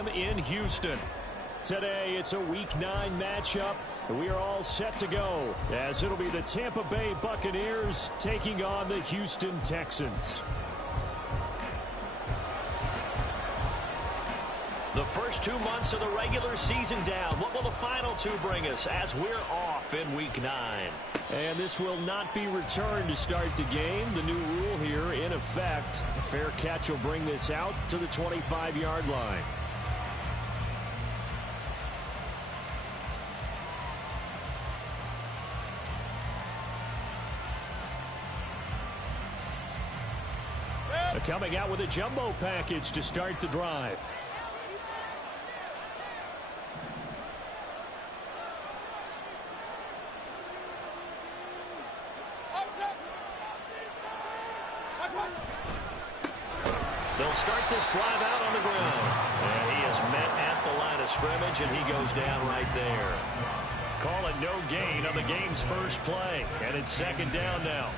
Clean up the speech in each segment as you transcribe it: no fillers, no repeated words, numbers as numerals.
Stadium in Houston. Today, it's a Week 9 matchup. We are all set to go, as it'll be the Tampa Bay Buccaneers taking on the Houston Texans. The first 2 months of the regular season down. What will the final 2 bring us as we're off in Week 9? And this will not be returned to start the game. The new rule here in effect. A fair catch will bring this out to the 25-yard line. Coming out with a jumbo package to start the drive. They'll start this drive out on the ground. And he is met at the line of scrimmage, and he goes down right there. Call it no gain on the game's first play. And it's second down now.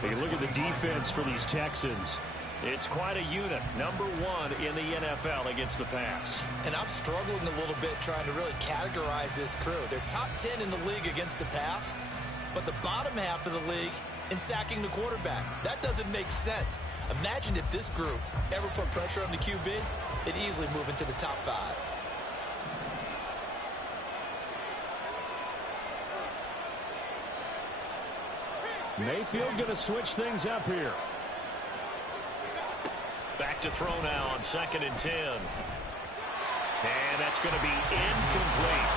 Take a look at the defense for these Texans. It's quite a unit. Number 1 in the NFL against the pass. And I'm struggling a little bit trying to really categorize this crew. They're top 10 in the league against the pass, but the bottom half of the league in sacking the quarterback. That doesn't make sense. Imagine if this group ever put pressure on the QB, they'd easily move into the top 5. Mayfield going to switch things up here. Back to throw now on 2nd and 10. And that's going to be incomplete.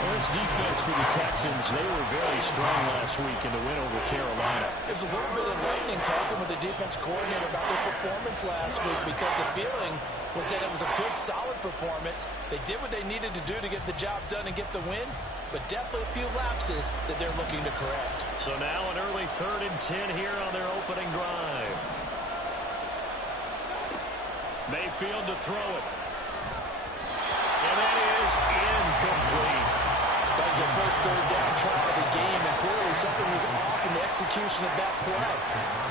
Well, this defense for the Texans, they were very strong last week in the win over Carolina. There's a little bit of enlightening talking with the defense coordinator about their performance last week, because the feeling was that it was a good, solid performance. They did what they needed to do to get the job done and get the win, but definitely a few lapses that they're looking to correct. So now an early 3rd and 10 here on their opening drive. Mayfield to throw it. And that is incomplete. That was their first 3rd down try of the game, and clearly something was off in the execution of that play.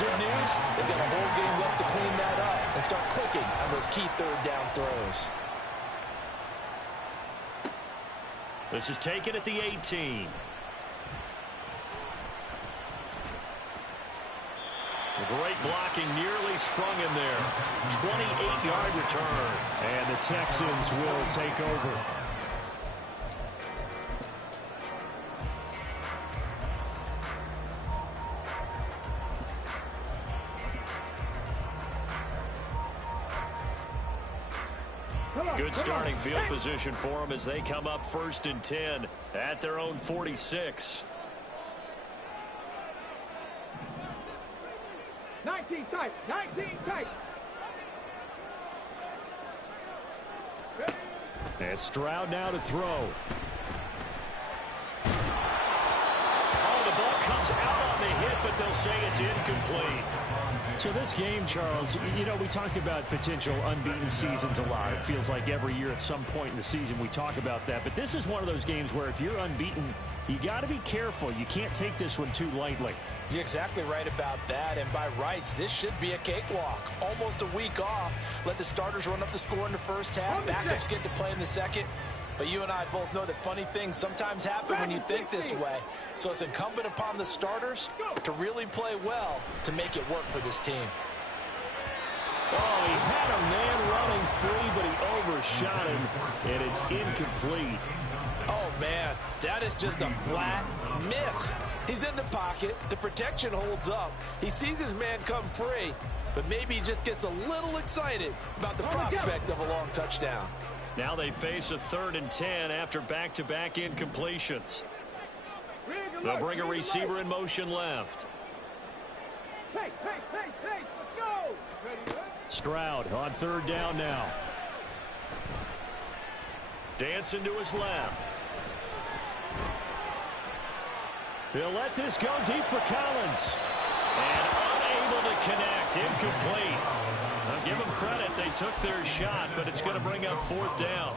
Good news, they've got a whole game left to clean that up and start clicking on those key 3rd down throws. This is taken at the 18. Great blocking, nearly sprung him there. 28-yard return. And the Texans will take over. Good starting field position for them as they come up 1st and 10 at their own 46. 19 tight, 19 tight. And Stroud now to throw. Oh, the ball comes out on the hit, but they'll say it's incomplete. So this game, Charles, you know, we talk about potential unbeaten seasons a lot. It feels like every year at some point in the season we talk about that. But this is one of those games where if you're unbeaten, you got to be careful. You can't take this one too lightly. You're exactly right about that, and by rights, this should be a cakewalk. Almost a week off. Let the starters run up the score in the first half. Backups get to play in the second. But you and I both know that funny things sometimes happen when you think this way. So it's incumbent upon the starters to really play well to make it work for this team. Oh, he had a man running free, but he overshot him, and it's incomplete. Oh, man, that is just a flat miss. He's in the pocket. The protection holds up. He sees his man come free, but maybe he just gets a little excited about the prospect of a long touchdown. Now they face a 3rd and 10 after back-to-back incompletions. They'll bring a receiver in motion left. Hey, let's go. Stroud on 3rd down now. Dancing to his left. He'll let this go deep for Collins. And unable to connect. Incomplete. Now give them credit. They took their shot, but it's going to bring up 4th down.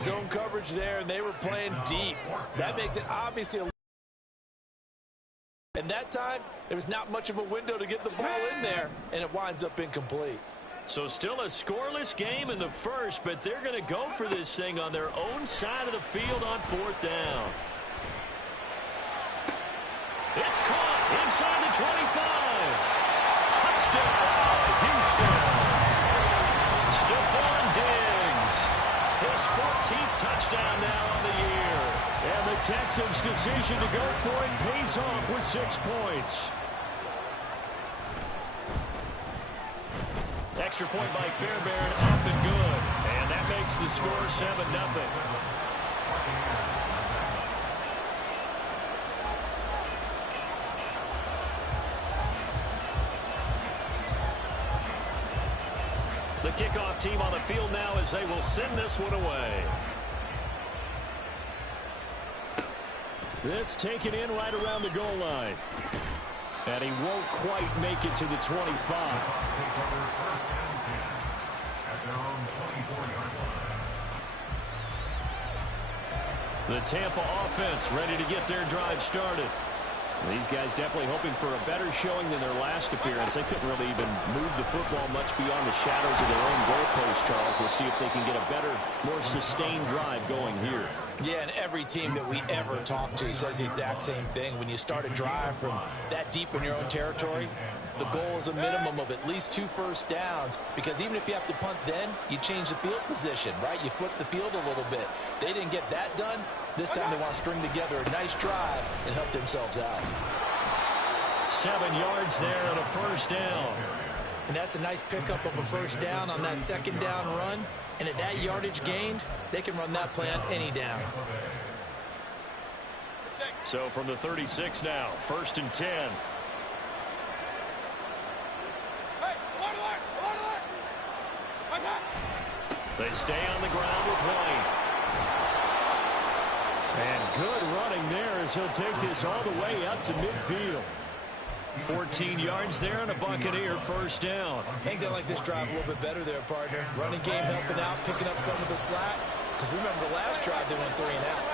Zone coverage there, and they were playing deep. That makes it obviously a... And that time, there was not much of a window to get the ball in there, and it winds up incomplete. So still a scoreless game in the first, but they're going to go for this thing on their own side of the field on 4th down. It's caught inside the 25. Touchdown, Houston. Stephon Diggs. His 14th touchdown now on the year. And the Texans' decision to go for it pays off with 6 points. Extra point by Fairbairn, up and good. And that makes the score 7-0. The kickoff team on the field now as they will send this one away. This taken in right around the goal line. And he won't quite make it to the 25. The Tampa offense ready to get their drive started. These guys definitely hoping for a better showing than their last appearance. They couldn't really even move the football much beyond the shadows of their own goalpost, Charles. We'll see if they can get a better, more sustained drive going here. Yeah, and every team that we ever talk to says the exact same thing. When you start a drive from that deep in your own territory, the goal is a minimum of at least 2 first downs, because even if you have to punt then, you change the field position, right? You flip the field a little bit. They didn't get that done. This time they want to string together a nice drive and help themselves out. 7 yards there and a first down. And that's a nice pickup of a first down on that 2nd down run. And at that yardage gained, they can run that play on any down. So from the 36 now, 1st and 10. They stay on the ground with White. And good running there as he'll take this all the way up to midfield. 14 yards there and a Buccaneer first down. I think they like this drive a little bit better there, partner. Running game helping out, picking up some of the slack. Because remember the last drive they went 3 and out.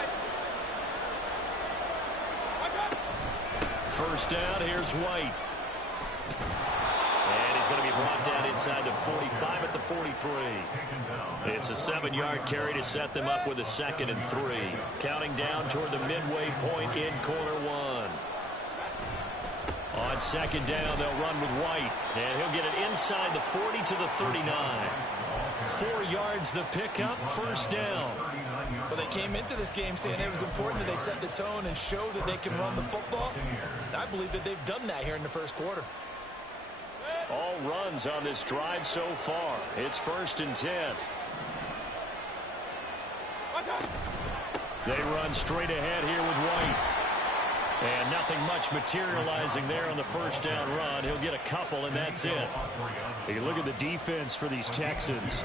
First down, here's White. And he's going to be brought down inside the 45 at the 43. It's a 7-yard carry to set them up with a 2nd and 3. Counting down toward the midway point in corner 1. On 2nd down, they'll run with White. And he'll get it inside the 40 to the 39. 4 yards the pickup, first down. Well, they came into this game saying it was important that they set the tone and show that they can run the football. And I believe that they've done that here in the first quarter. All runs on this drive so far. It's 1st and 10. They run straight ahead here with White. And nothing much materializing there on the first down run. He'll get a couple, and that's it. You look at the defense for these Texans.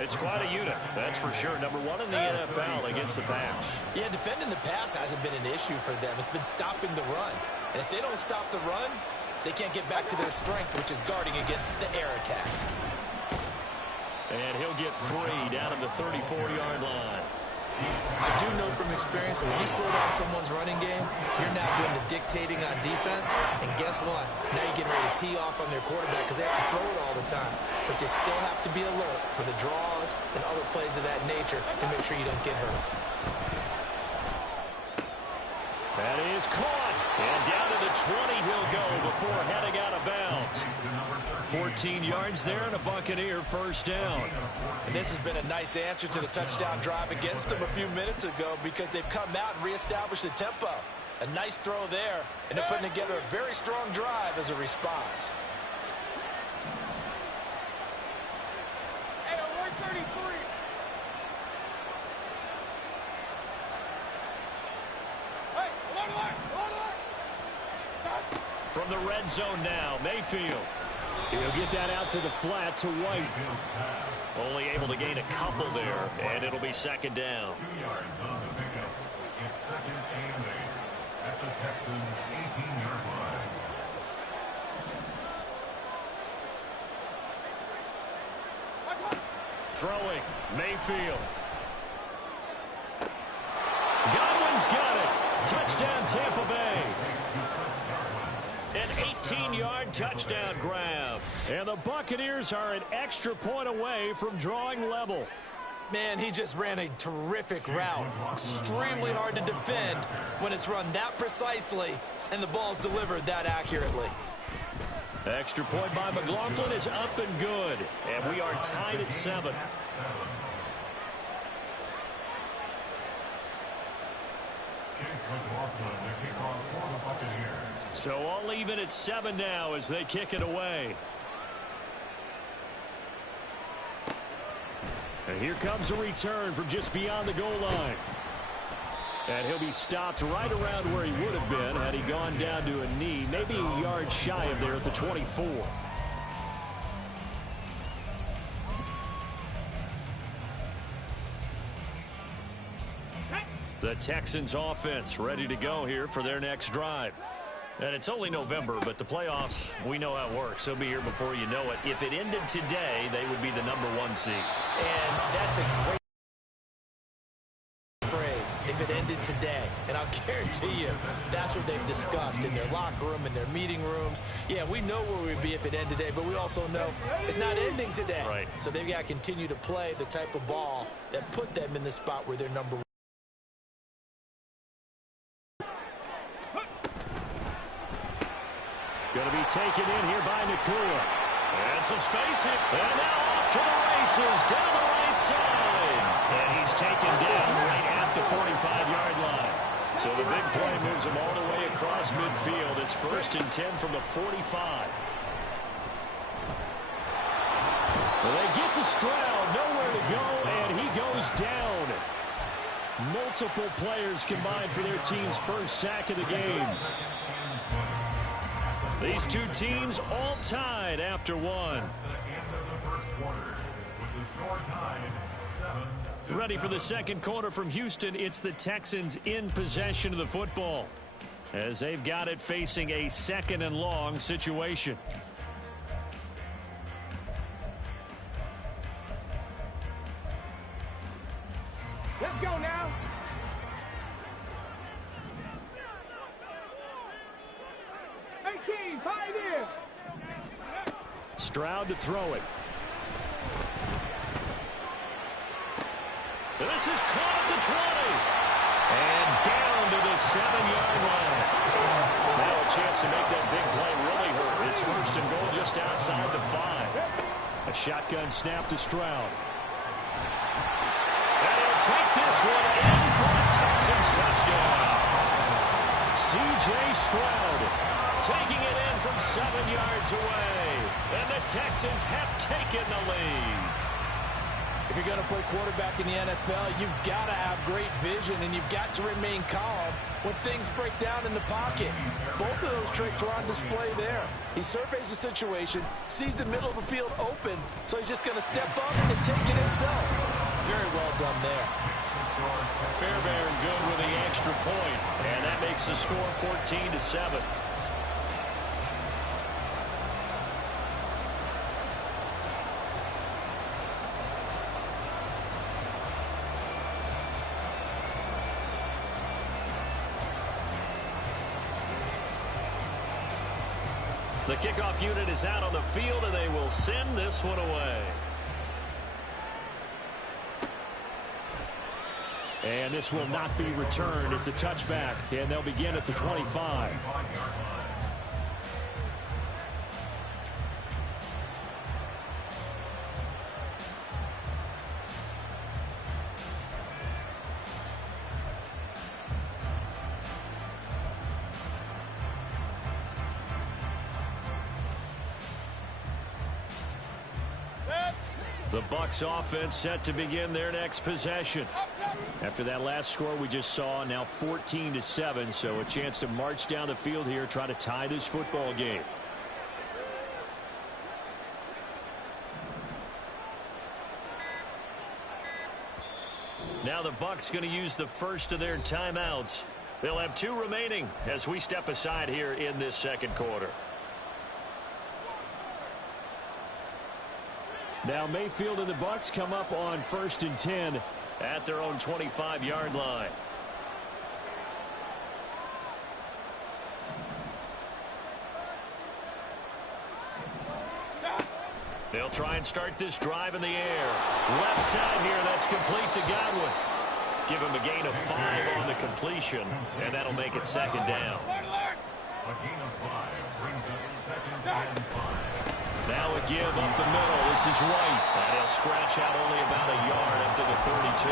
It's quite a unit, that's for sure. Number 1 in the NFL against the pass. Yeah, defending the pass hasn't been an issue for them. It's been stopping the run. And if they don't stop the run, they can't get back to their strength, which is guarding against the air attack. And he'll get 3 down at the 34-yard line. I do know from experience that when you slow down someone's running game, you're now doing the dictating on defense. And guess what? Now you're getting ready to tee off on their quarterback because they have to throw it all the time. But you still have to be alert for the draws and other plays of that nature to make sure you don't get hurt. That is caught. And down to the 20 he'll go before heading out of bounds. 14 yards there and a Buccaneer first down. And this has been a nice answer to the touchdown drive against them a few minutes ago, because they've come out and reestablished the tempo. A nice throw there, and they're putting together a very strong drive as a response. Hey, 133. Hey, one line. From the red zone now, Mayfield. He'll get that out to the flat to White. Only able to gain a couple there, and it'll be 2nd down. 2 yards on the pickup. It's 2nd and 8 at the Texans' 18-yard line. Throwing, Mayfield. Godwin's got it. Touchdown, Tampa Bay. An 18-yard touchdown grab. And the Buccaneers are an extra point away from drawing level. Man, he just ran a terrific route. Extremely hard to defend when it's run that precisely and the ball's delivered that accurately. Extra point by McLaughlin is up and good. And we are tied at 7. So all even at 7 now as they kick it away. And here comes a return from just beyond the goal line. And he'll be stopped right around where he would have been had he gone down to a knee, maybe a yard shy of there at the 24. The Texans offense ready to go here for their next drive. And it's only November, but the playoffs, we know how it works. They'll be here before you know it. If it ended today, they would be the #1 seed. And that's a great phrase, if it ended today. And I'll guarantee you, that's what they've discussed in their locker room, in their meeting rooms. Yeah, we know where we'd be if it ended today, but we also know it's not ending today. Right. So they've got to continue to play the type of ball that put them in the spot where they're #1. Going to be taken in here by Nakua. And some space hit. And now off to the races down the right side. And he's taken down right at the 45-yard line. So the big play moves him all the way across midfield. It's 1st and 10 from the 45. Well, they get to Stroud, nowhere to go, and he goes down. Multiple players combined for their team's first sack of the game. These two teams all tied after 1. Ready for the second quarter from Houston. It's the Texans in possession of the football as they've got it facing a 2nd and long situation. Let's go now. Stroud to throw it. This is caught at the 20. And down to the 7-yard line. Now a chance to make that big play really hurt. It's 1st and goal just outside the 5. A shotgun snap to Stroud. And he'll take this one in for a Texans touchdown. C.J. Stroud taking it in from 7 yards away. And the Texans have taken the lead. If you're going to play quarterback in the NFL, you've got to have great vision, and you've got to remain calm when things break down in the pocket. Both of those traits were on display there. He surveys the situation, sees the middle of the field open, so he's just going to step up and take it himself. Very well done there. Fairbairn good with the extra point, and that makes the score 14-7. The kickoff unit is out on the field, and they will send this one away. And this will not be returned. It's a touchback, and they'll begin at the 25. The Bucs offense set to begin their next possession. After that last score we just saw, now 14-7, so a chance to march down the field here, try to tie this football game. Now the Bucs going to use the first of their timeouts. They'll have 2 remaining as we step aside here in this second quarter. Now Mayfield and the Bucs come up on 1st and 10 at their own 25-yard line. They'll try and start this drive in the air. Left side here, that's complete to Godwin. Give him a gain of 5 on the completion, and that'll make it second down. A gain of 5 brings up second and 5. Now a give up the middle. This is White. And he'll scratch out only about a yard up to the 32.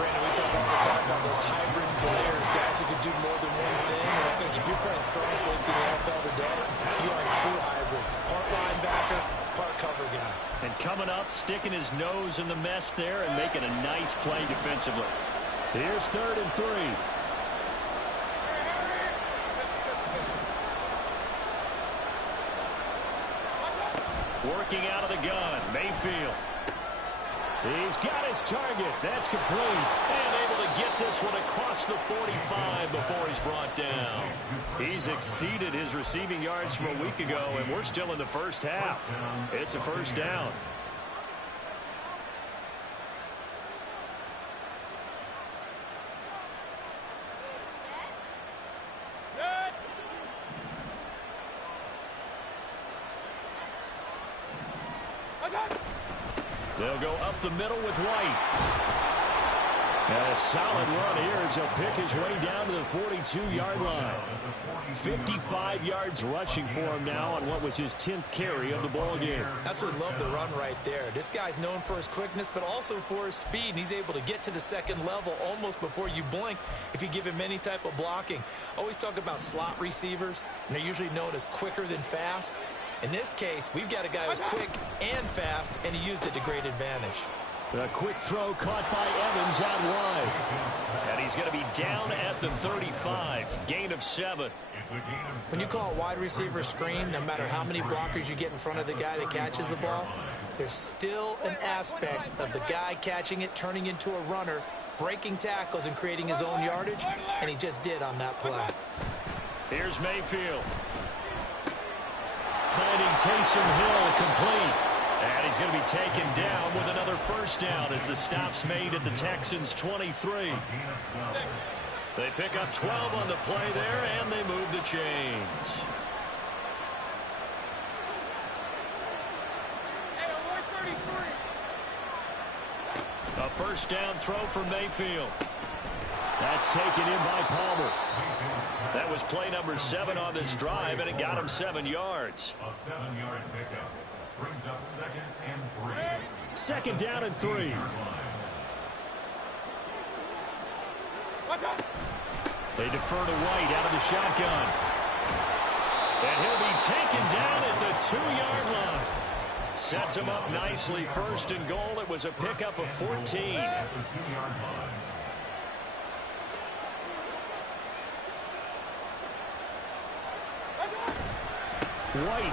Brandon, we talk all the time about those hybrid players, guys who can do more than one thing. And I think if you're playing strong safety in the NFL today, you are a true hybrid. Part linebacker, part cover guy. And coming up, sticking his nose in the mess there and making a nice play defensively. Here's 3rd and 3. Working out of the gun, Mayfield. He's got his target. That's complete. And able to get this one across the 45 before he's brought down. He's exceeded his receiving yards from a week ago, and we're still in the first half. It's a first down. They'll go up the middle with White. And a solid run here as he'll pick his way down to the 42-yard line. 55 yards rushing for him now on what was his 10th carry of the ball game. Absolutely love the run right there. This guy's known for his quickness, but also for his speed. And he's able to get to the second level almost before you blink if you give him any type of blocking. Always talk about slot receivers, and they're usually known as quicker than fast. In this case, we've got a guy who's quick and fast, and he used it to great advantage. A quick throw caught by Evans out wide. And he's going to be down at the 35. Gain of 7. When you call a wide receiver screen, no matter how many blockers you get in front of the guy that catches the ball, there's still an aspect of the guy catching it, turning into a runner, breaking tackles and creating his own yardage, and he just did on that play. Here's Mayfield. Finding Taysom Hill complete. And he's going to be taken down with another first down as the stop's made at the Texans' 23. They pick up 12 on the play there, and they move the chains. A first down throw for Mayfield. That's taken in by Palmer. That was play number 7 on this drive, and it got him 7 yards. A 7-yard pickup brings up second and 3. Second down and 3. They defer to White out of the shotgun. And he'll be taken down at the 2-yard line. Sets him up nicely. First and goal. It was a pickup of 14. At the 2-yard line. White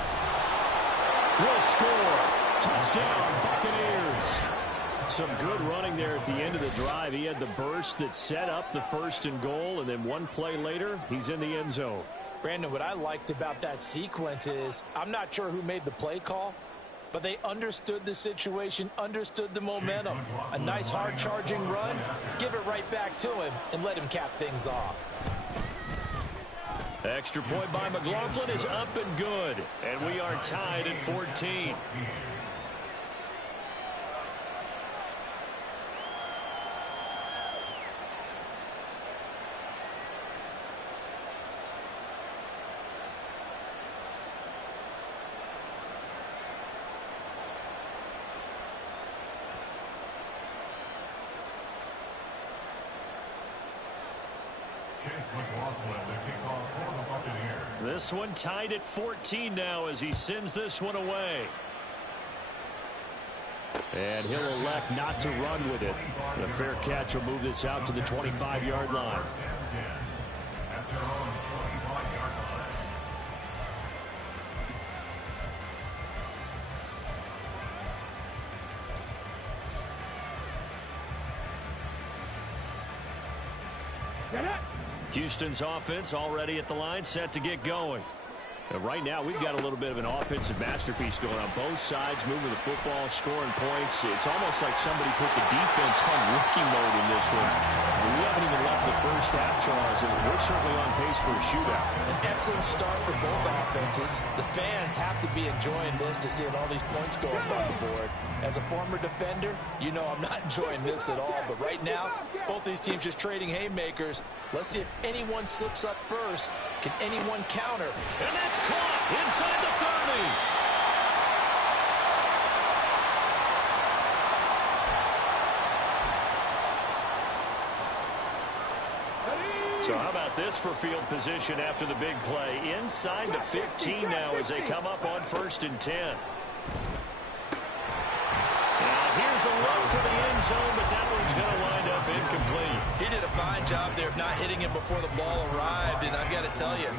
will score. Touchdown, Buccaneers. Some good running there at the end of the drive. He had the burst that set up the first and goal, and then one play later, he's in the end zone. Brandon, what I liked about that sequence is I'm not sure who made the play call, but they understood the situation, understood the momentum. A nice hard-charging run, give it right back to him, and let him cap things off. Extra point by McLaughlin is up and good. And we are tied at 14. This one tied at 14 now as he sends this one away. And he'll elect not to run with it. A fair catch will move this out to the 25-yard line. Houston's offense already at the line, set to get going. Right now, we've got a little bit of an offensive masterpiece going on both sides, moving the football, scoring points. It's almost like somebody put the defense on rookie mode in this one. We haven't even left the first half, Charles, and we're certainly on pace for a shootout. An excellent start for both offenses. The fans have to be enjoying this to seeing all these points go up on the board. As a former defender, you know I'm not enjoying this at all. But right now, both these teams just trading haymakers. Let's see if anyone slips up first. Can anyone counter? And that's caught inside the 30. So how about this for field position after the big play? Inside the 15 now as they come up on 1st and 10. Here's a look for the end zone, but that one's going to wind up incomplete. He did a fine job there of not hitting him before the ball arrived, and I've got to tell you,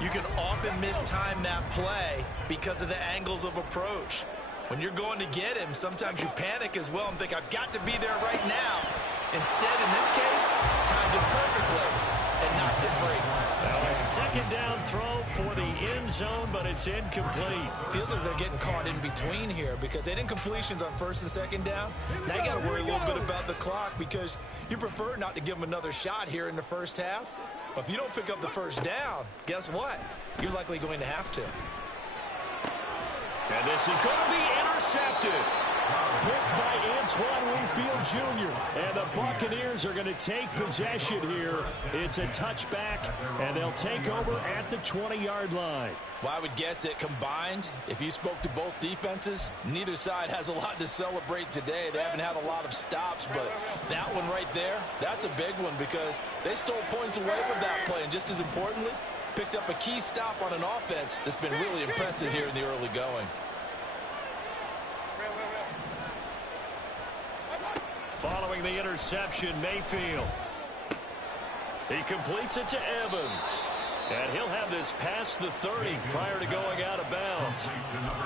you can often mistime that play because of the angles of approach. When you're going to get him, sometimes you panic as well and think, I've got to be there right now. Instead, in this case, timed it perfectly and knocked it free. Now a second down throw for the end zone, but it's incomplete. Feels like they're getting caught in between here because they didn't incompletions on 1st and 2nd down. Now you got to worry a little bit about the clock because you prefer not to give them another shot here in the first half. But if you don't pick up the first down, guess what? You're likely going to have to. And this is going to be intercepted. Picked by Antoine Winfield Jr. And the Buccaneers are going to take possession here. It's a touchback, and they'll take over at the 20-yard line. Well, I would guess that combined, if you spoke to both defenses, neither side has a lot to celebrate today. They haven't had a lot of stops, but that one right there, that's a big one because they stole points away from that play. And just as importantly, picked up a key stop on an offense that's been really impressive here in the early going. Following the interception, Mayfield. He completes it to Evans. And he'll have this past the 30 prior to going out of bounds.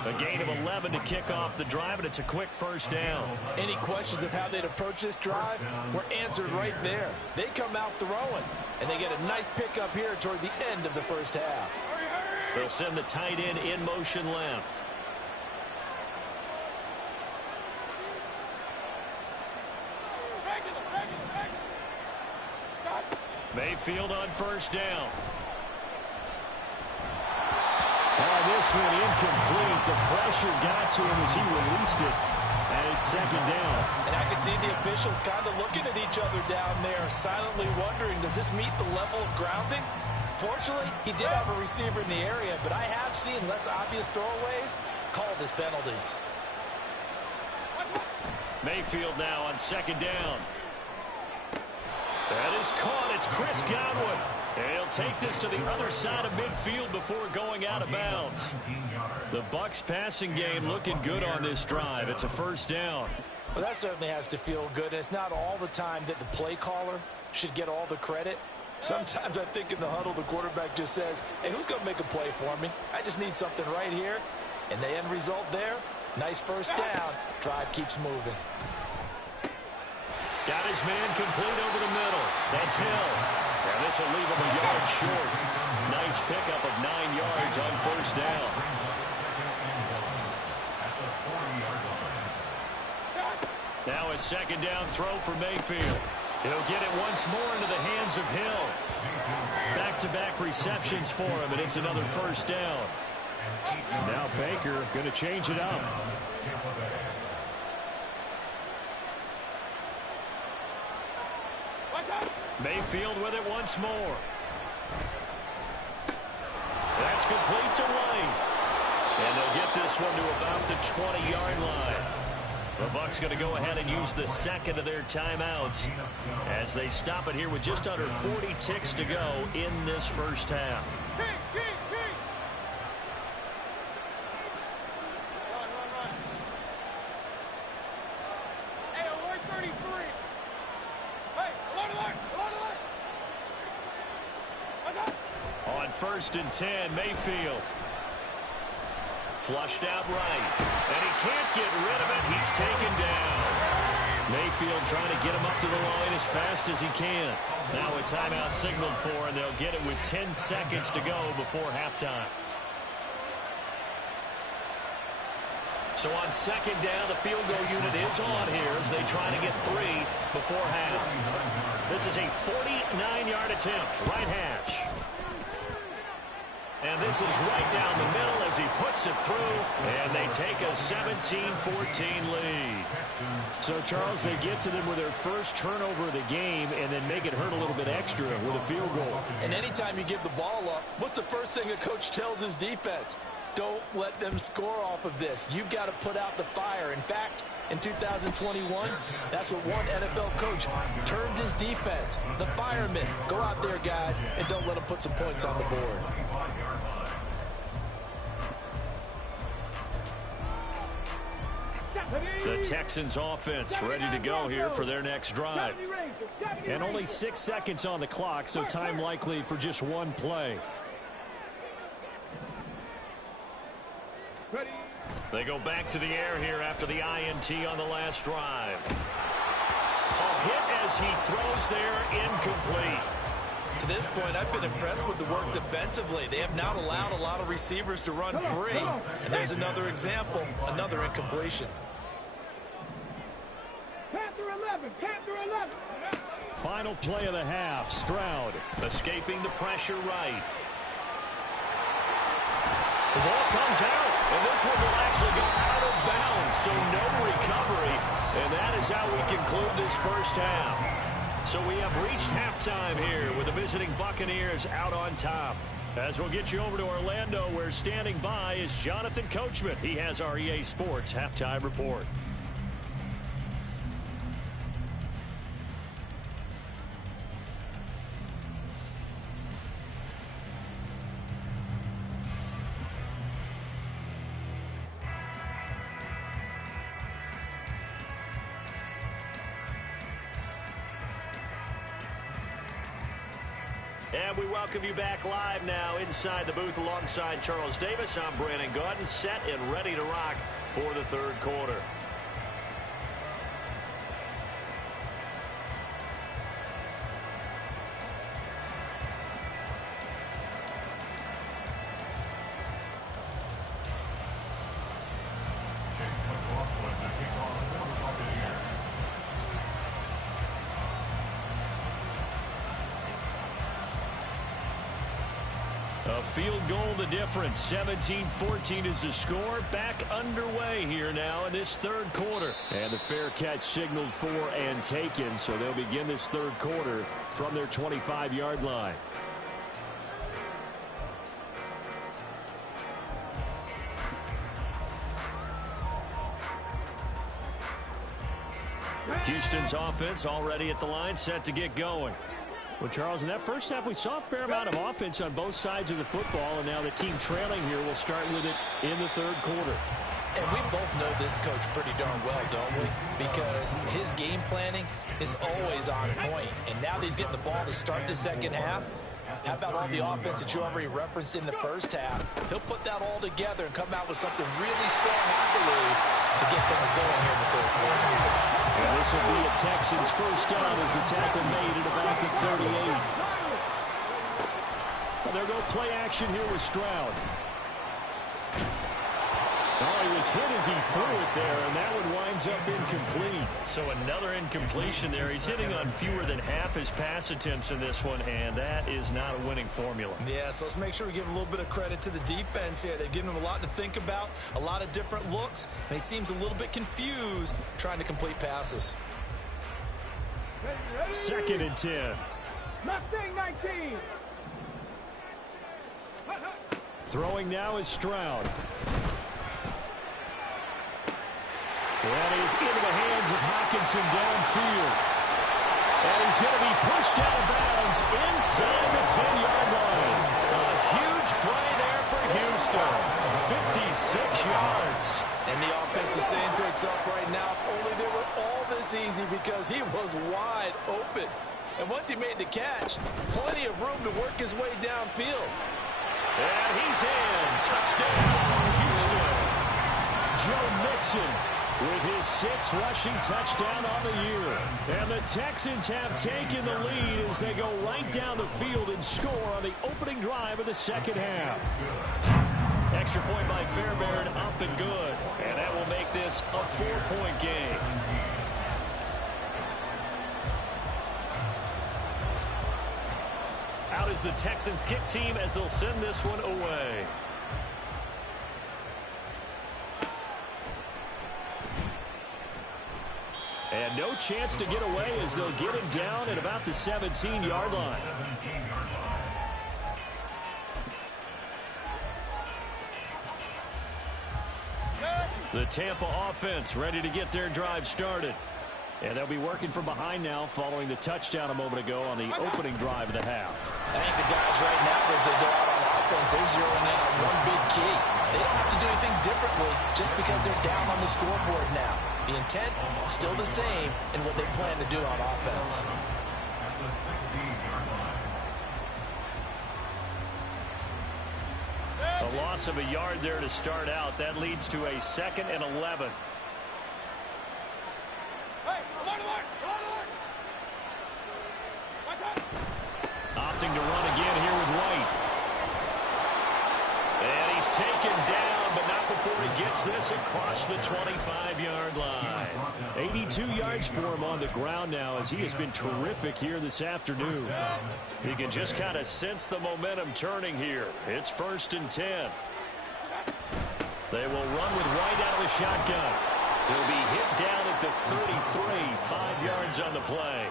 A gain of 11 to kick off the drive, and it's a quick first down. Any questions of how they'd approach this drive were answered right there. They come out throwing, and they get a nice pickup here toward the end of the first half. They'll send the tight end in motion left. Mayfield on first down. This one incomplete. The pressure got to him as he released it. And it's second down. And I can see the officials kind of looking at each other down there, silently wondering, does this meet the level of grounding? Fortunately, he did have a receiver in the area, but I have seen less obvious throwaways called as penalties. Mayfield now on second down. That is caught. It's Chris Godwin. And he'll take this to the other side of midfield before going out of bounds. The Bucs passing game looking good on this drive. It's a first down. Well, that certainly has to feel good. And it's not all the time that the play caller should get all the credit. Sometimes I think in the huddle, the quarterback just says, hey, who's going to make a play for me? I just need something right here. And the end result there, nice first down. Drive keeps moving. Got his man complete over the middle. That's Hill. And this will leave him a yard short. Nice pickup of 9 yards on first down. Now a second down throw for Mayfield. He'll get it once more into the hands of Hill. Back-to-back receptions for him, and it's another first down. Now Baker going to change it up. Mayfield with it once more. That's complete to White. And they'll get this one to about the 20-yard line. The Bucs going to go ahead and use the second of their timeouts as they stop it here with just under 40 ticks to go in this first half. On 1st and 10, Mayfield. Flushed out right. And he can't get rid of it. He's taken down. Mayfield trying to get him up to the line as fast as he can. Now a timeout signaled for, and they'll get it with 10 seconds to go before halftime. So on second down, the field goal unit is on here as they try to get 3 before half. This is a 49-yard attempt, right hash. And this is right down the middle as he puts it through, and they take a 17-14 lead. So, Charles, they get to them with their first turnover of the game and then make it hurt a little bit extra with a field goal. And anytime you give the ball up, what's the first thing a coach tells his defense? Don't let them score off of this. You've got to put out the fire. In fact, in 2021, that's what one NFL coach termed his defense, the firemen. Go out there, guys, and don't let them put some points on the board. The Texans offense ready to go here for their next drive. And only 6 seconds on the clock, so time likely for just one play. They go back to the air here after the INT on the last drive. A hit as he throws there, incomplete. To this point, I've been impressed with the work defensively. They have not allowed a lot of receivers to run free. And there's another example, another incompletion. Panther 11. Final play of the half, Stroud. Escaping the pressure right. The ball comes out, and this one will actually go out of bounds, so no recovery. And that is how we conclude this first half. So we have reached halftime here with the visiting Buccaneers out on top. As we'll get you over to Orlando, where standing by is Jonathan Coachman. He has our EA Sports halftime report. And we welcome you back live now inside the booth alongside Charles Davis. I'm Brandon Gaudin, set and ready to rock for the third quarter. A field goal the difference. 17-14 is the score. Back underway here now in this third quarter. And the fair catch signaled for and taken, so they'll begin this third quarter from their 25-yard line. Houston's offense already at the line, set to get going. Well, Charles, in that first half, we saw a fair amount of offense on both sides of the football, and now the team trailing here will start with it in the third quarter. And we both know this coach pretty darn well, don't we? Because his game planning is always on point. And now that he's getting the ball to start the second half, how about all the offense that you already referenced in the first half? He'll put that all together and come out with something really strong, I believe, to get things going here in the third quarter. And this will be a Texans first down as the tackle made at about the 38. Well, there go play action here with Stroud. Oh, he was hit as he threw it there, and that one winds up incomplete. So another incompletion there. He's hitting on fewer than half his pass attempts in this one, and that is not a winning formula. Yeah, so let's make sure we give a little bit of credit to the defense here. They've given him a lot to think about, a lot of different looks, and he seems a little bit confused trying to complete passes. 2nd and 10. Mustang 19. Throwing now is Stroud. That is into the hands of Hockenson downfield. And he's going to be pushed out of bounds inside the 10-yard line. A huge play there for Houston. 56 yards. And the offense is saying to itself right now, if only they were all this easy, because he was wide open. And once he made the catch, plenty of room to work his way downfield. And he's in. Touchdown, Houston. Joe Mixon with his 6th rushing touchdown on the year. And the Texans have taken the lead as they go right down the field and score on the opening drive of the second half. extra point by Fairbairn, up and good. And that will make this a 4-point game. Out is the Texans kick team as they'll send this one away. And no chance to get away as they'll get him down at about the 17-yard line. The Tampa offense ready to get their drive started. And they'll be working from behind now following the touchdown a moment ago on the opening drive of the half. I think the guys right now, as they go out on offense, they're zeroing in on one big key. They don't have to do anything differently just because they're down on the scoreboard now. The intent still the same in what they plan to do on offense. At the 16-yard line. A loss of a yard there to start out. That leads to a 2nd and 11. Opting to run again here with White. And he's taken down, but not before he gets this across the 25-yard line. 82 yards for him on the ground now as he has been terrific here this afternoon. You can just kind of sense the momentum turning here. It's 1st and 10. They will run with White out of the shotgun. He'll be hit down at the 33, 5 yards on the play.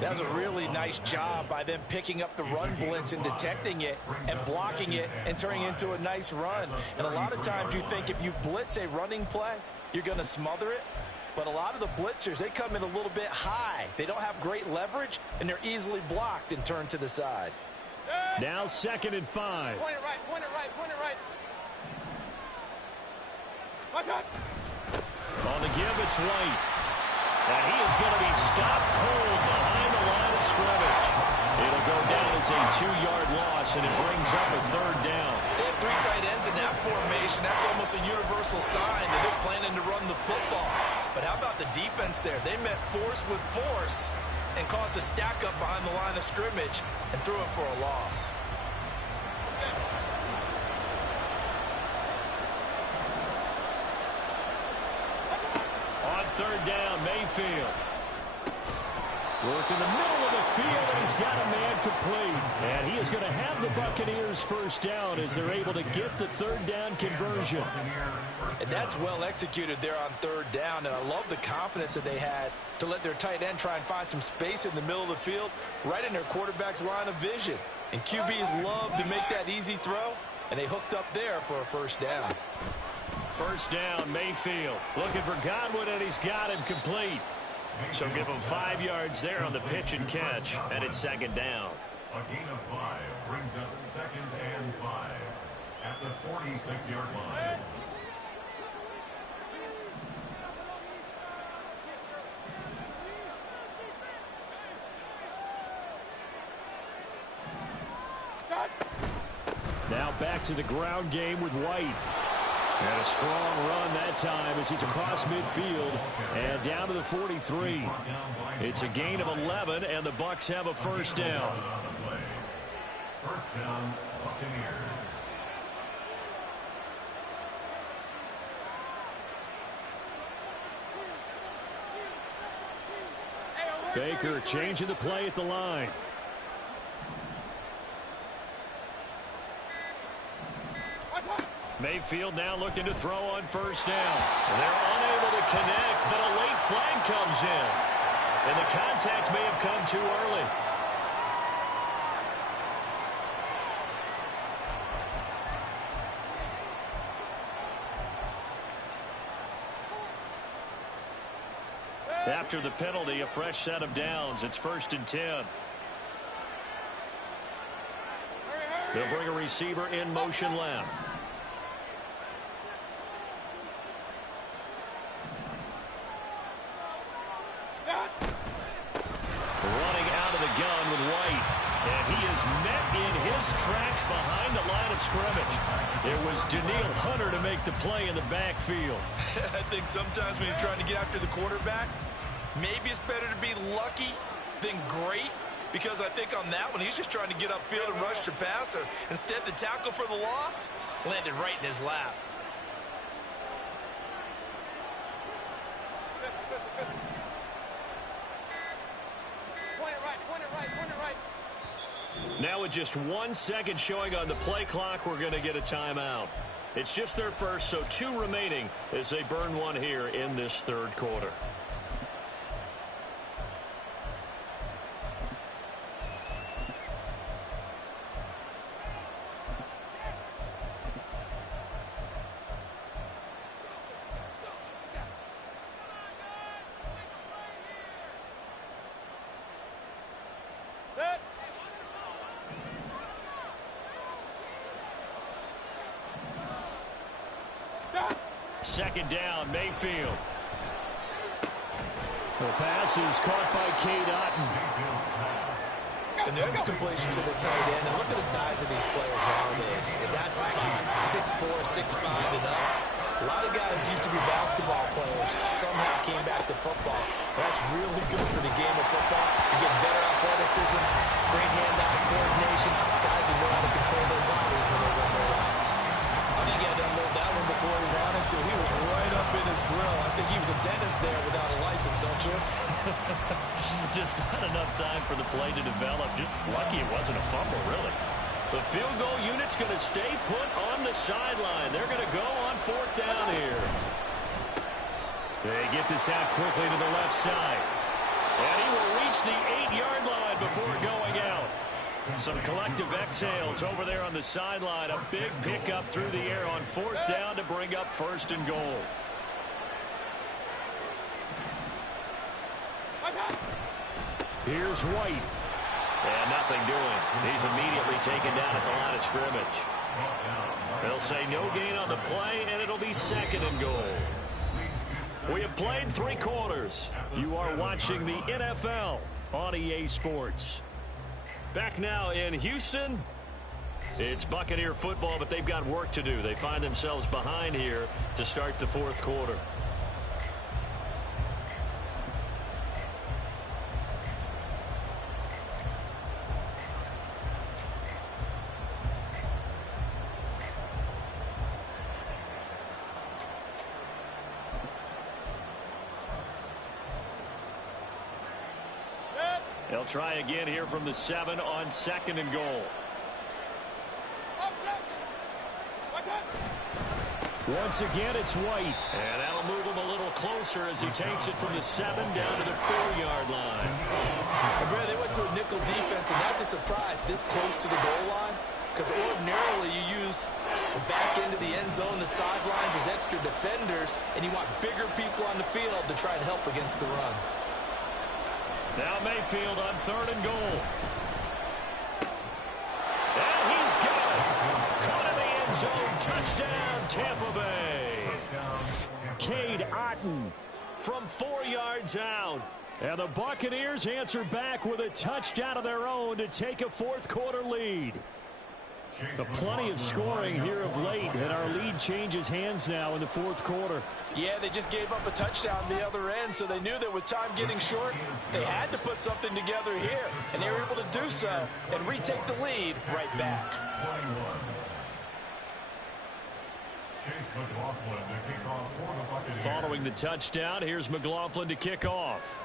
That was a really nice job by them picking up the run blitz and detecting it and blocking it and turning it into a nice run. And a lot of times you think if you blitz a running play, you're going to smother it. But a lot of the blitzers, they come in a little bit high. They don't have great leverage, and they're easily blocked and turned to the side. Now 2nd and 5. Point it right, point it right, point it right. Watch out. On the give, it's White. And he is going to be stopped cold behind the line of scrimmage. It'll go down as a 2-yard loss, and it brings up a 3rd down. They have 3 tight ends in that formation. That's almost a universal sign that they're planning to run the football. But how about the defense there? They met force with force and caused a stack up behind the line of scrimmage and threw it for a loss. On 3rd down, Mayfield. Work in the middle of the field, and he's got a man complete. And he is going to have the Buccaneers 1st down as they're able to get the 3rd down conversion. And that's well executed there on 3rd down. And I love the confidence that they had to let their tight end try and find some space in the middle of the field, right in their quarterback's line of vision. And QBs love to make that easy throw, and they hooked up there for a 1st down. 1st down, Mayfield. Looking for Godwin, and he's got him complete. So give him 5 yards there on the pitch and catch, and it's 2nd down. A gain of 5 brings up 2nd and 5 at the 46-yard line. Now back to the ground game with White. And a strong run that time as he's across midfield and down to the 43. It's a gain of 11, and the Bucs have a 1st down. 1st down, Buccaneers. Baker changing the play at the line. Mayfield now looking to throw on 1st down. They're unable to connect, but a late flag comes in. And the contact may have come too early. After the penalty, a fresh set of downs. It's 1st and 10. They'll bring a receiver in motion left. Running out of the gun with White. And he is met in his tracks behind the line of scrimmage. It was Daniil Hunter to make the play in the backfield. I think sometimes when you're trying to get after the quarterback, maybe it's better to be lucky than great. because I think on that one, he's just trying to get upfield and rush the passer. Instead, the tackle for the loss landed right in his lap. Now with just 1 second showing on the play clock, we're going to get a timeout. It's just their first, so 2 remaining as they burn one here in this third quarter. Second down, Mayfield. The pass is caught by Cade Otton. And there's a completion to the tight end. And look at the size of these players nowadays. In that spot, 6'4", 6'5", and up. A lot of guys used to be basketball players. Somehow came back to football. That's really good for the game of football. You get better athleticism, great hand-eye coordination. Guys who know how to control their bodies when they run their routes. I think he had to unload that one before he wanted to. He was right up in his grill. I think he was a dentist there without a license, don't you? Just not enough time for the play to develop. Just lucky it wasn't a fumble, really. The field goal unit's going to stay put on the sideline. They're going to go on 4th down here. They get this out quickly to the left side. And he will reach the 8-yard line before going out. Some collective exhales over there on the sideline. A big pickup through the air on 4th down to bring up 1st and goal. Here's White. And nothing doing. He's immediately taken down at the line of scrimmage. They'll say no gain on the play, and it'll be 2nd and goal. We have played 3 quarters. You are watching the NFL on EA Sports. Back now in Houston, it's Buccaneer football, but they've got work to do. They find themselves behind here to start the 4th quarter. They'll try again here from the 7 on 2nd and goal. Once again, it's White. And that'll move him a little closer as he takes it from the 7 down to the 4-yard line. And Brad, they went to a nickel defense, and that's a surprise this close to the goal line. Because ordinarily you use the back end of the end zone, the sidelines as extra defenders, and you want bigger people on the field to try and help against the run. Now Mayfield on 3rd and goal. And he's got it. Caught in the end zone. Touchdown, Tampa Bay. Cade Otton from 4 yards out. And the Buccaneers answer back with a touchdown of their own to take a 4th quarter lead. But plenty of scoring here of late, and our lead changes hands now in the 4th quarter. Yeah, they just gave up a touchdown on the other end, so they knew that with time getting short, they had to put something together here, and they were able to do so and retake the lead right back. Following the touchdown, here's McLaughlin to kick off.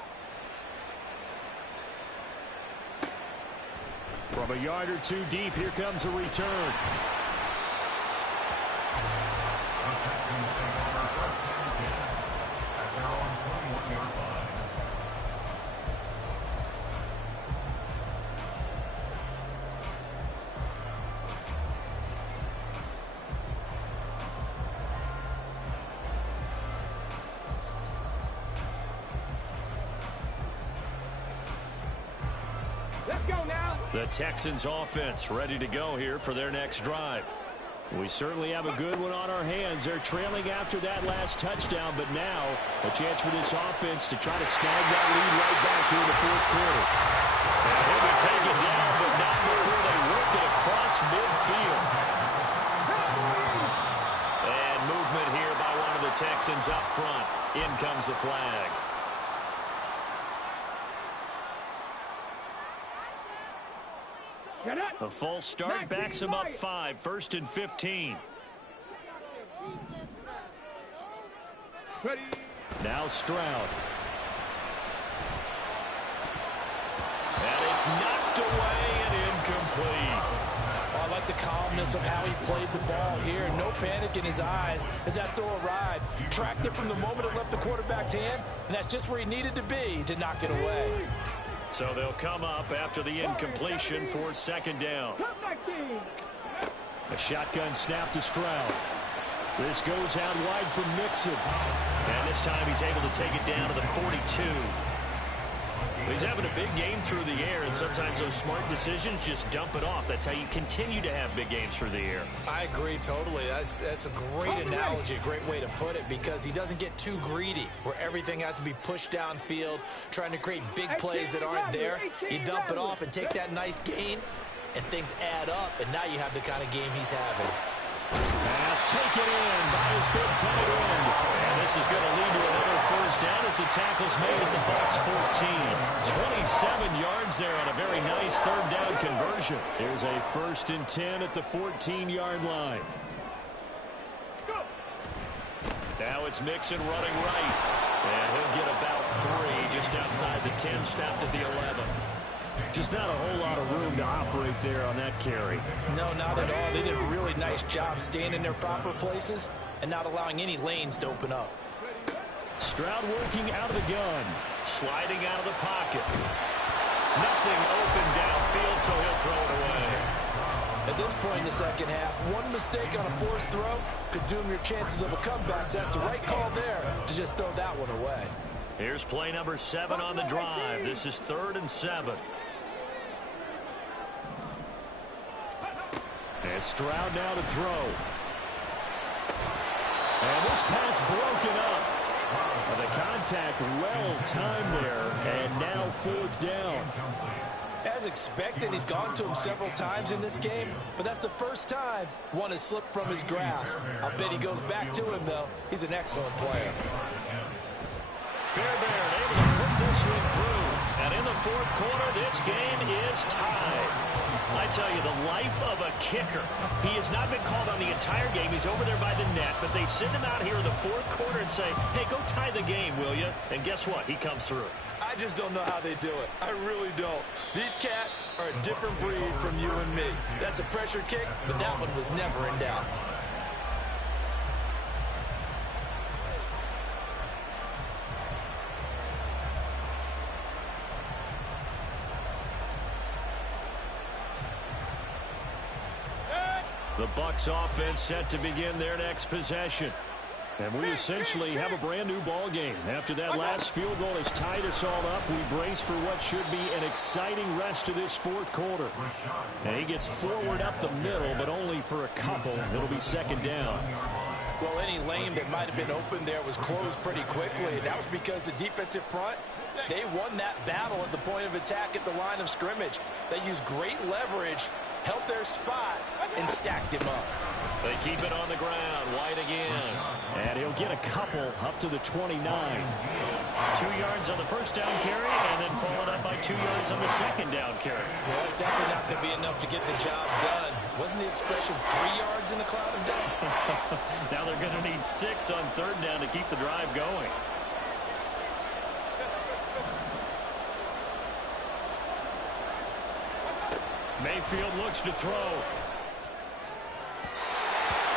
From a yard or 2 deep, here comes a return. Let's go now. The Texans offense ready to go here for their next drive. We certainly have a good one on our hands. They're trailing after that last touchdown, but now a chance for this offense to try to snag that lead right back here in the 4th quarter. And he'll be taken down, but not before they work it across midfield. And movement here by one of the Texans up front. In comes the flag. A false start backs him up 5, 1st and 15. Now Stroud. And it's knocked away and incomplete. Oh, I like the calmness of how he played the ball here. No panic in his eyes as that throw arrived. Tracked it from the moment it left the quarterback's hand, and that's just where he needed to be to knock it away. So they'll come up after the incompletion for 2nd down. A shotgun snap to Stroud. This goes out wide for Mixon. And this time he's able to take it down to the 42. He's having a big game through the air, and sometimes those smart decisions just dump it off. That's how you continue to have big games through the air. I agree totally. That's a great analogy, a great way to put it, because he doesn't get too greedy where everything has to be pushed downfield, trying to create big plays that aren't there. You dump it off and take that nice gain, and things add up, and now you have the kind of game he's having. Pass taken in by his big tight end. And this is going to lead to another 1st down as the tackle's made at the Bucs 14. 27 yards there on a very nice 3rd down conversion. Here's a 1st and 10 at the 14-yard line. Now it's Mixon running right. And he'll get about 3 just outside the 10, stopped at the 11. Just not a whole lot of room to operate there on that carry. No, not at all. They did a really nice job staying in their proper places and not allowing any lanes to open up. Stroud working out of the gun. Sliding out of the pocket. Nothing open downfield, so he'll throw it away. At this point in the 2nd half, one mistake on a forced throw could doom your chances of a comeback. So that's the right call there to just throw that one away. Here's play number 7 on the drive. This is 3rd and 7. And Stroud now to throw. And this pass broken up. The contact well timed there. And now 4th down. As expected, he's gone to him several times in this game, but that's the first time one has slipped from his grasp. I'll bet he goes back to him, though. He's an excellent player. Fairbairn able to put this one through. And in the 4th quarter, this game is tied. I tell you, the life of a kicker. He has not been called on the entire game. He's over there by the net, but they send him out here in the 4th quarter and say, hey, go tie the game, will you? And guess what? He comes through. I just don't know how they do it. I really don't. These cats are a different breed from you and me. That's a pressure kick, but that one was never in doubt. The Bucs offense set to begin their next possession. And we essentially have a brand new ball game. After that last field goal has tied us all up, we brace for what should be an exciting rest of this 4th quarter. And he gets forward up the middle, but only for a couple. It'll be 2nd down. Well, any lane that might have been open there was closed pretty quickly, and that was because the defensive front, they won that battle at the point of attack at the line of scrimmage. They used great leverage, held their spot, and stacked him up. They keep it on the ground. White again. And he'll get a couple up to the 29. 2 yards on the 1st down carry, and then followed up by 2 yards on the 2nd down carry. Yeah, that's definitely not going to be enough to get the job done. Wasn't the expression 3 yards in a cloud of dust? Now they're going to need 6 on 3rd down to keep the drive going. Mayfield looks to throw.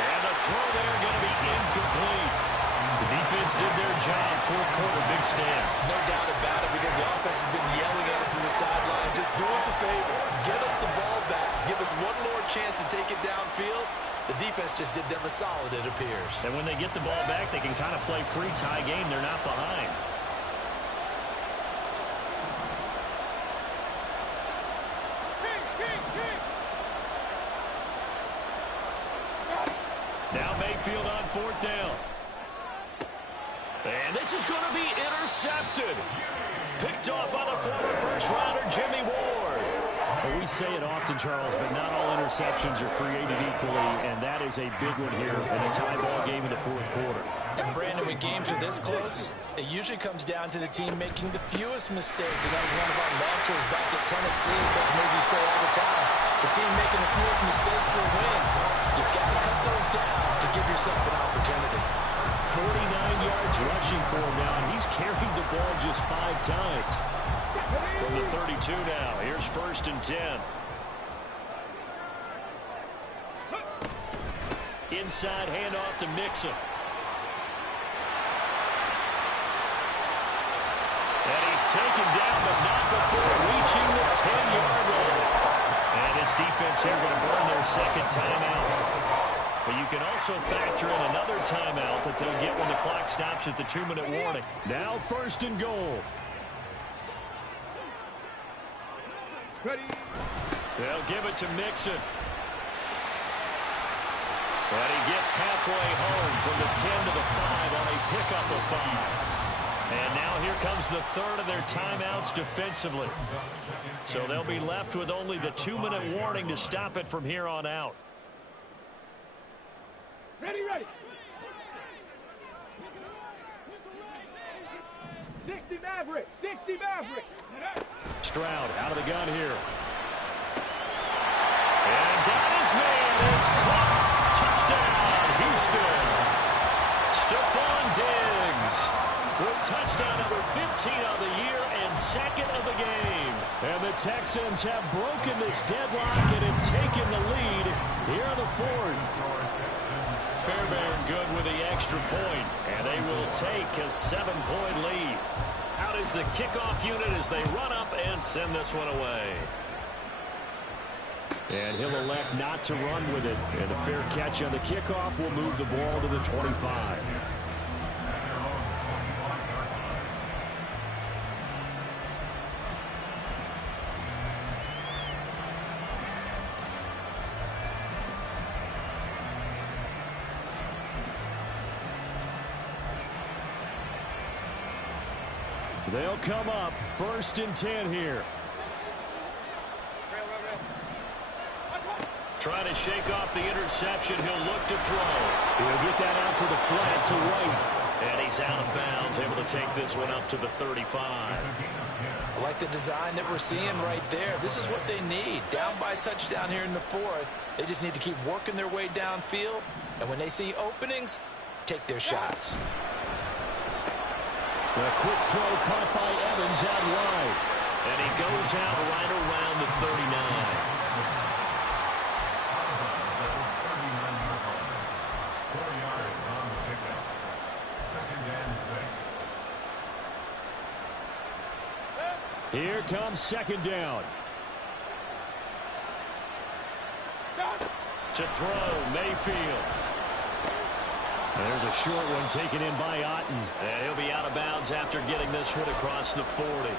And the throw there going to be incomplete. The defense did their job. 4th quarter, big stand. No doubt about it, because the offense has been yelling at him from the sideline. Just do us a favor. Get us the ball back. Give us one more chance to take it downfield. The defense just did them a solid, it appears. And when they get the ball back, they can kind of play free tie game. They're not behind. Now Mayfield on 4th down. And this is going to be intercepted. Picked off by the former first-rounder Jimmy Ward. Well, we say it often, Charles, but not all interceptions are created equally, and that is a big one here in a tie ball game in the 4th quarter. And, Brandon, when games are this close, it usually comes down to the team making the fewest mistakes, and that was one of our mantras back at Tennessee. Coach Mosey say all the time, The team making the fewest mistakes will win. You've got to cut those down to give yourself an opportunity. 49 yards rushing for him now, and he's carried the ball just 5 times. From the 32 now, here's 1st and 10. Inside handoff to Mixon. And he's taken down, but not before reaching the 10-yard line. And his defense here going to burn their 2nd timeout. But you can also factor in another timeout that they'll get when the clock stops at the 2-minute warning. Now 1st and goal. They'll give it to Mixon. But he gets halfway home from the 10 to the 5 on a pickup of 5. And now here comes the 3rd of their timeouts defensively. So they'll be left with only the 2-minute warning to stop it from here on out. Ready. 60 Maverick. Stroud out of the gun here. And got his man. It's caught. Touchdown, Houston. Stephon Diggs with touchdown number 15 on the year and 2nd of the game. And the Texans have broken this deadlock and have taken the lead here in the 4th. Fairbairn good with the extra point, and they will take a 7-point lead. Out is the kickoff unit as they run up and send this one away. And he'll elect not to run with it. And a fair catch on the kickoff will move the ball to the 25. They'll come up 1st and 10 here. Trying to shake off the interception. He'll look to throw. He'll get that out to the flat to White. And he's out of bounds, able to take this one up to the 35. I like the design that we're seeing right there. This is what they need. Down by a touchdown here in the 4th. They just need to keep working their way downfield. And when they see openings, take their shots. A quick throw caught by Evans out wide. And he goes out right around the 39. Here comes 2nd down. To throw, Mayfield. There's a short one taken in by Otten. And he'll be out of bounds after getting this one across the 40.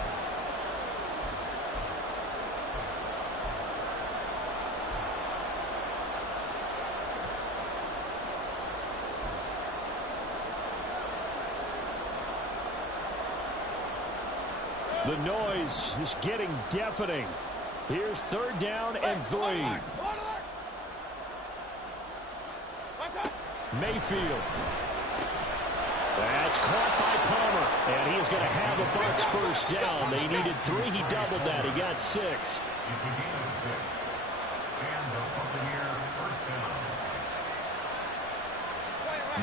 The noise is getting deafening. Here's 3rd down and 3. Mayfield. That's caught by Palmer. And he is going to have the Bucs 1st down. They needed 3. He doubled that. He got 6.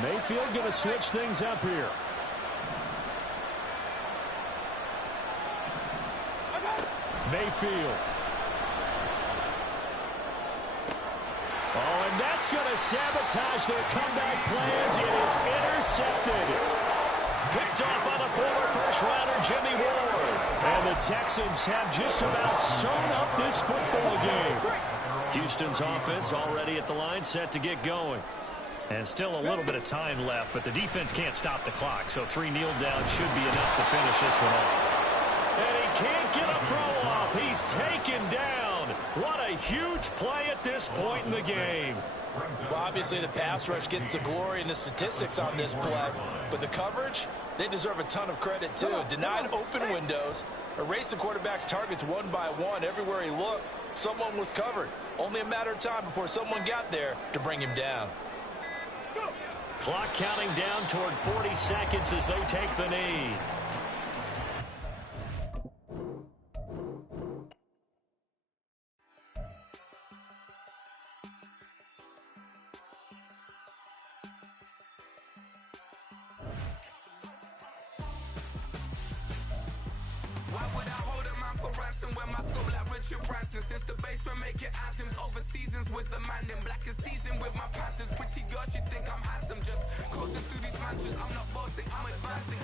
Mayfield going to switch things up here. Mayfield. Oh, and that's going to sabotage their comeback plans. It is intercepted. Picked off by the former first-rounder Jimmy Ward. And the Texans have just about sewn up this football game. Houston's offense already at the line, set to get going. And still a little bit of time left, but the defense can't stop the clock, so 3 kneel downs should be enough to finish this one off. And he can't get a throw off. He's taken down. What a huge play at this point in the game. Well, obviously the pass rush gets the glory and the statistics on this play, but the coverage, they deserve a ton of credit too. Denied open windows, erased the quarterback's targets one by one. Everywhere he looked, someone was covered. Only a matter of time before someone got there to bring him down. Clock counting down toward 40 seconds as they take the knee. Why would I hold a man for ransom when my soul like Richard Branson? Since the base we're making anthems over seasons with the man in black is teasing with my panthers. Pretty girl, she think I'm handsome. Just coasting through these mansions. I'm not bossing, I'm advancing.